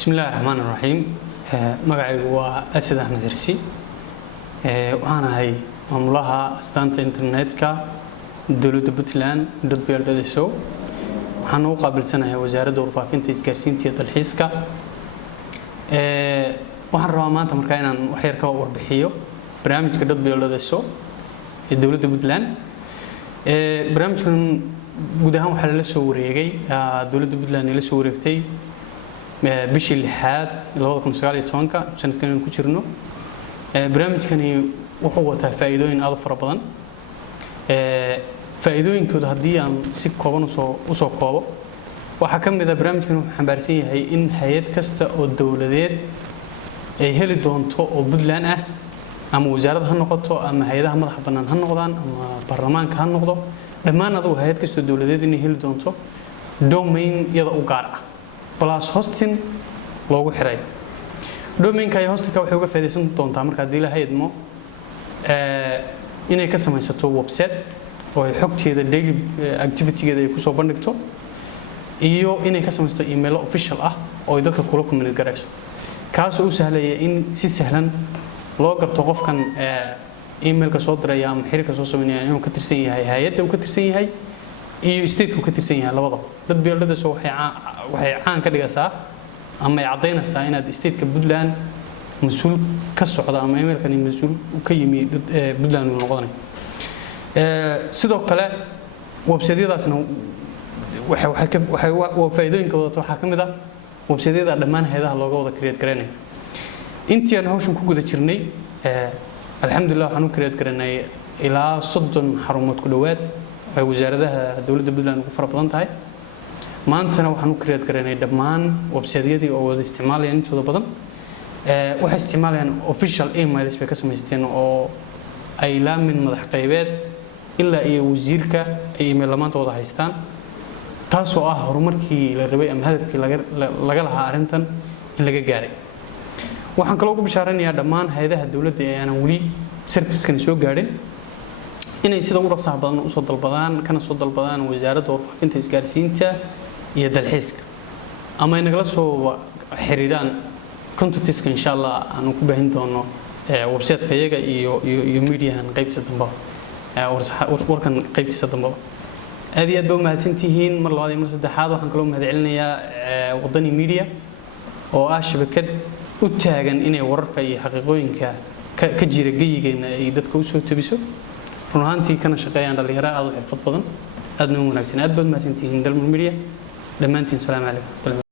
بسم الله الرحمن الرحيم magacaygu waa Asad Ahmed Hirsi waxaan ahay maamulaha astaanta internetka dawladda Puntland .pl.so waxaan u qaabilsanahay wasaaradda warfaafinta isgaarsiinta iyo dalxiiska waxaan rabaa maanta markaa inaan wax yar ka warbixiyo barnaamijka .pl.so ee dawladda Puntland barnaamijkan guud ahaan waxa la soo wareegay dawladda Puntland ee la soo wareegtay bishii lixaad 2019 sanadkan ku jirno barnaamijkani wuxuu wataa faa'iidooyin aad u fara badan faa'iidooyinkooda haddii aan si kooban u soo koobo waxa ka mid ah barnaamijkan wuxuu xambaarsan yahay in hay'ad kasta oo dawladeed ay heli doonto oo Puntland ah ama wasaaradda ha noqoto ama hay'adaha madaxa bannaan ha noqdaan ama baarlamaanka ha noqdo dhammaan adu hay'ad kasta oo dawladeed inay heli doonto domain iyada u gaar ah plus hosting loogu xiray domainka ay hostingka waxay uga faa'iideysan doontaa marka hadii la hay'admo inay ka samaysato website oo ay xogteeda daily activity-geeda ay ku soo bandhigto iyo inay ka samaysato email official ah oo ay dadka kula communicate garayso kaas oo u sahlaya in si sahlan loo garto qofkan emailka soo diraya ama xiriirka soo sameynaya inuu ka tirsan yahay hay'adda uu ka tirsan yahay iyo state-ku ka tirsan yahay labadaba .pl.so waxay caan ka dhigaysaa ama ay cadeynaysaa inaad state-ka Puntland mas'uul ka socdo ama emailkan mas'uul ka yimi Puntland uu noqonayo sidoo kale website-yadaasna waxay faa'iidooyinkooda waxaa ka mid ah website-yada dhammaan hay'adaha looga wada create garanayo intii aan hawshan ku guda jirnay alxamdulillah waxaan u create garanay ilaa 30 xarumood ku dhawaad ay wasaaradaha dawladda Puntland ugu fara badan tahay maantana waxaan u create garanay dhammaan website-yadii oo wada isticmaalayaan intooda badan waxay isticmaalayaan official emails bay ka samaysteen oo ay laamin madax qaybeed ilaa iyo wasiirka ay email maanta wada haystaan taas oo ah horumarkii la rabay ama hadafkii laga lahaa arintan in laga gaaray waxaan kaloo ugu bishaaranayaa dhammaan hay'adaha dawladda ee aan wali service-kan soo gaarin inay sida ugu dhaqsaha badan u soo dalbadaan kana soo dalbadaan wasaaradda warfaafinta isgaarsiinta iyo dalxiiska ama ay nagala soo xiriiraan contacts-ka insha Allah aan ku baahin doono website-ka iyaga iyo media-han qaybtiisa dambe warkan qaybtiisa dambe aad iyo aad baa u mahadsantihiin mar labaad iyo mar saddexaad waxaan kaloo mahadcelinayaa wadani media oo ah shabakad u taagan inay wararka iyo xaqiiqooyinka ka jira geyigeena ay dadka u soo tabiso run ahaantii kana shaqeeyaan dhalinyaro aad u xirfad badan aadna u wanaagsan aad baad mahadsantihiin dalmar media dhammaantiin salaam calaykum